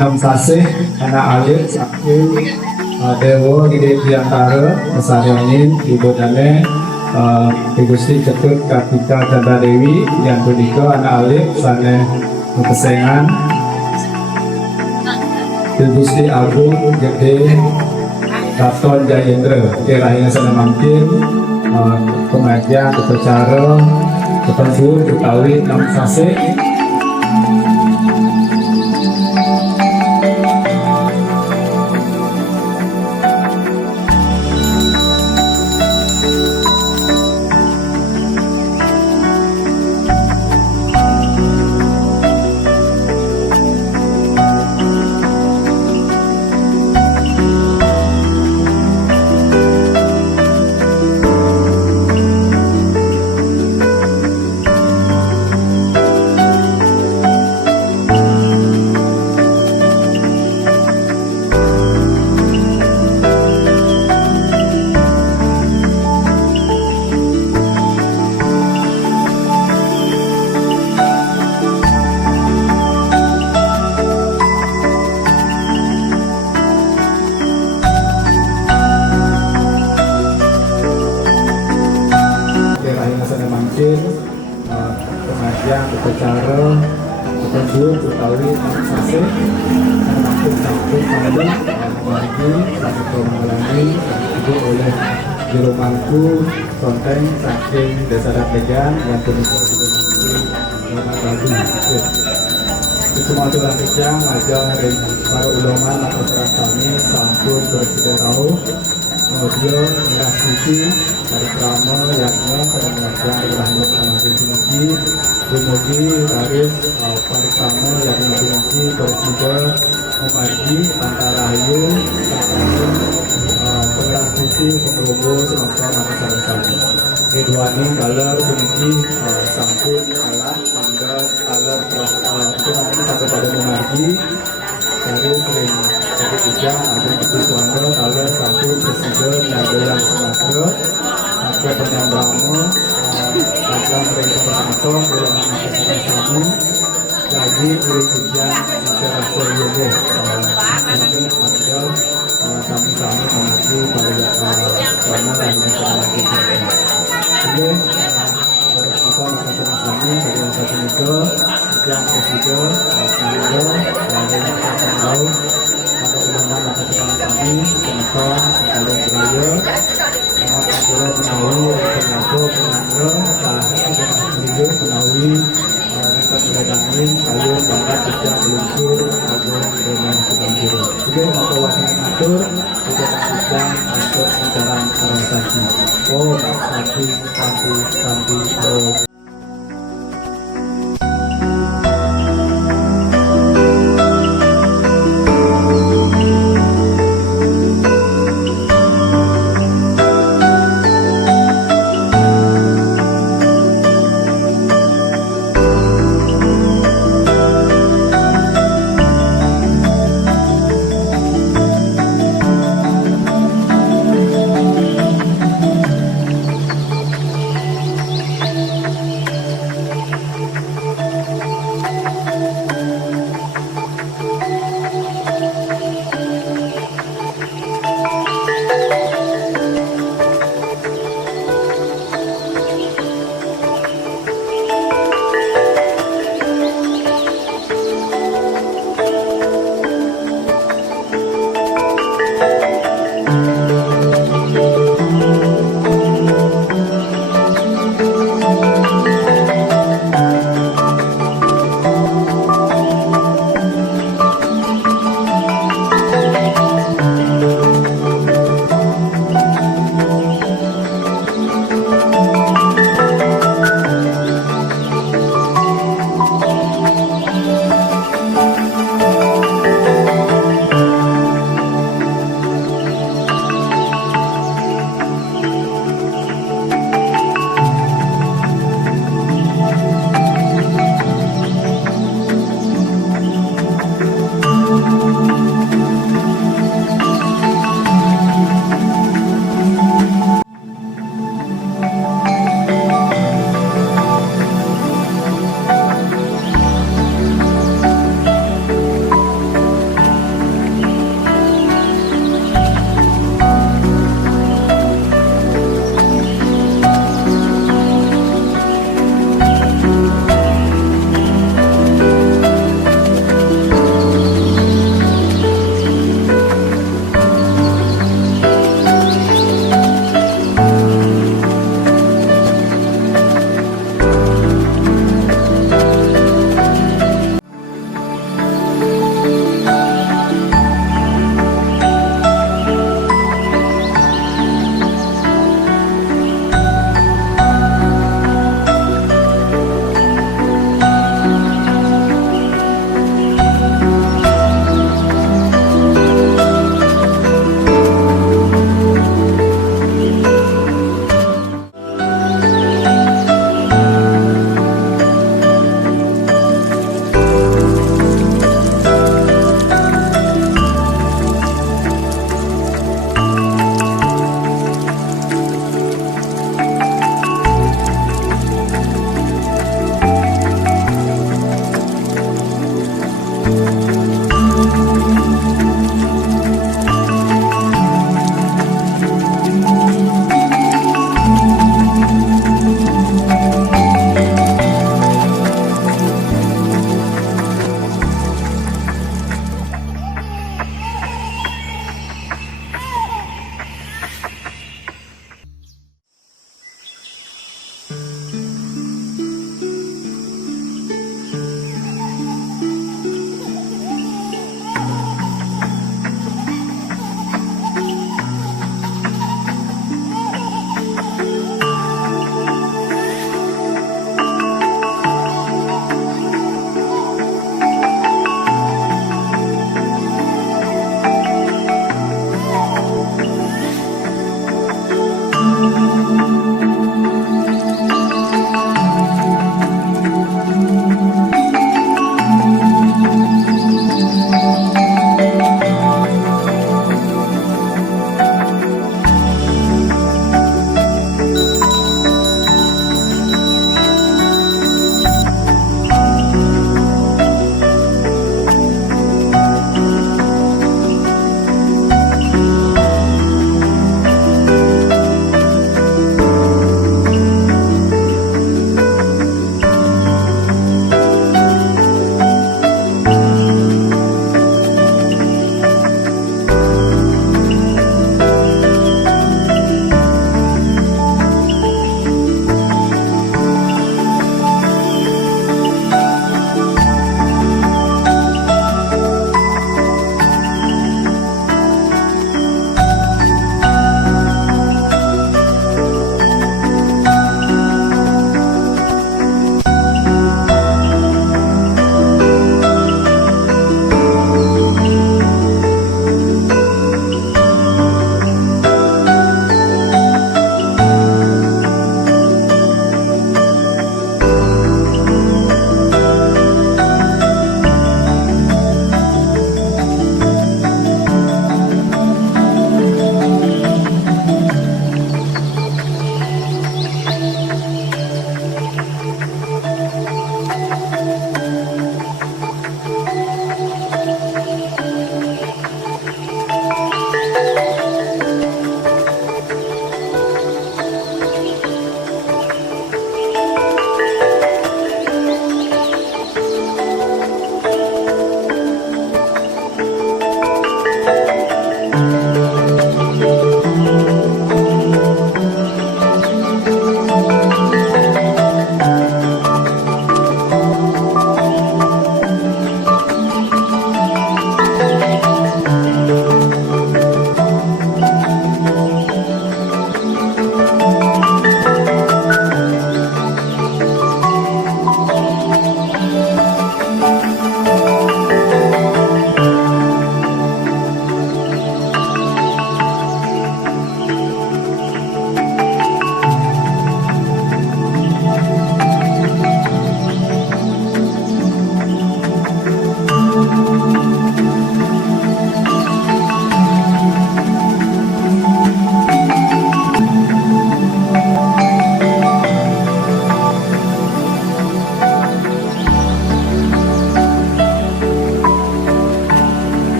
enam sasih anak alit sakit dewa di diantara kesarianin ibu dane Gusti Ketut Kartika Chandra Dewi yang kedua anak alit sana kesengan Gusti Agung Gede Raton Jayendra kira-kira sana mampir pengajian upacara kepenjur utawi enam sasih pengajian upacara kepenjur utawi sasih campur kandung bagi satu mengalami itu oleh juru mangku konteng saking desa Legian yang penutup juru mangku bagi semua tulang kerja ajar para ulama atau serasami sampun bersedia tahu kemudian miras suci dari krama yaknya pada mengajar rahmat anak tinggi kemudian garis parikrama yang tinggi bersida memargi antara ayu miras suci pengerobo semangka mata sarasani kedua ini kaler tinggi sampun kalah hingga kaler itu namanya pada memargi dari sering ketiga ada kebutuhan kalau satu presiden yang Sumatera ada penyambangan dalam mereka bersatu dalam masyarakat jadi berikutnya secara serius mungkin ada sami-sami menuju pada karena dan masyarakat jadi harus apa masyarakat-sami dari masyarakat itu yang presiden dan tahu pada ulama maka kami tentang kalau beraya maka kalau menawi kenapa penanda sahaja dan beliau menawi dapat berdatangi kayu bangga tidak meluncur atau dengan sedang biru juga maka wacana atur kita sedang untuk acara transaksi oh satu